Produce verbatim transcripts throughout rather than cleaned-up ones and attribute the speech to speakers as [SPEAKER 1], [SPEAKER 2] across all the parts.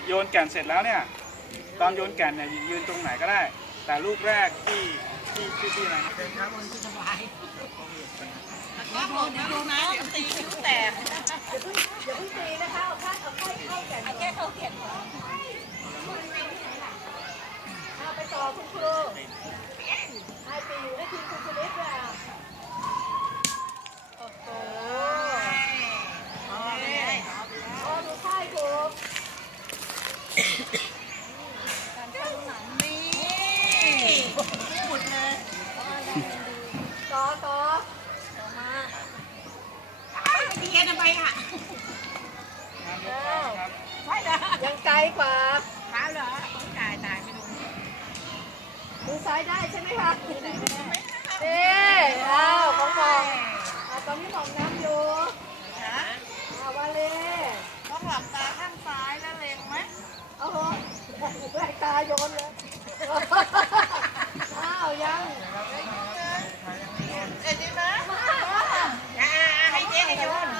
[SPEAKER 1] โยนแก่นเสร็จแล้วเนี่ยตอนโยนแก่นเนี่ยยืนตรงไหนก็ได้ แต่ลูกแรกที่ที่ที่ที่อะไรนะ
[SPEAKER 2] ก็บอกเดี๋ยวดูนะเดี๋ยวตีคิ้วแตก
[SPEAKER 3] อย่าเพิ่งอย่าเพิ่งตีนะคะเอาแค่เอาแค่เข้าแก่น
[SPEAKER 2] เอาแค่เขาเขียน
[SPEAKER 3] เอาไปต่อคุณครูให้ไปอยู่ให้ทีมคุณชลิดด้วยอ่ะโอ้โหอ๋อดูค่ายครู
[SPEAKER 2] การเข้าหลังนี่พูดเลย
[SPEAKER 3] ต่อต่อ
[SPEAKER 2] ต่อมาตีเอ็นทำไมอ่ะ
[SPEAKER 3] อ้าว
[SPEAKER 2] ใช่เหรอ
[SPEAKER 3] ยังไกลกว่า
[SPEAKER 2] เท้าเหรอตายตายไม่รู้
[SPEAKER 3] มือซ้ายได้ใช่ไหมคะเอ๊อ้าวของหมองอ่ะตอนนี้หมองน้ำอยู่
[SPEAKER 2] ฮะ
[SPEAKER 3] อ่าวาเล่
[SPEAKER 2] ต้องหลับตาข้างซ้ายแล้วเล็งไหม
[SPEAKER 3] เอาเหรอแหวกตาโยนเลยอ้าวยัง
[SPEAKER 2] เอ็นดีนะอย่าให้เจ๊ให้โยน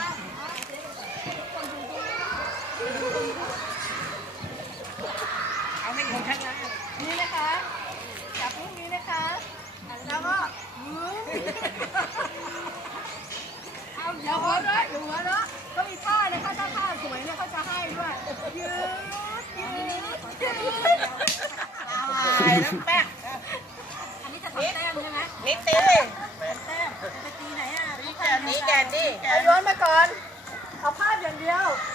[SPEAKER 2] เอาให้โยนข้างล่าง
[SPEAKER 3] นี่นะคะจับลูกนี้นะคะแล้วก็เอาอย่าหัวเราะอย่าหัวเราะก็มีท่านะคะถ้าท่าสวยเนี่ยเขาจะให้ด้วยยืดยืดยืด
[SPEAKER 2] ตายแล้วแป๊ก
[SPEAKER 3] อันนี้จะทำแต้มใช่ไหม
[SPEAKER 2] นิดตี
[SPEAKER 3] แต้มไปตีไหนอ่ะ
[SPEAKER 2] ตีแกนดิ
[SPEAKER 3] เอาโยนมาก่อนเอาภาพอย่างเดียว
[SPEAKER 2] เ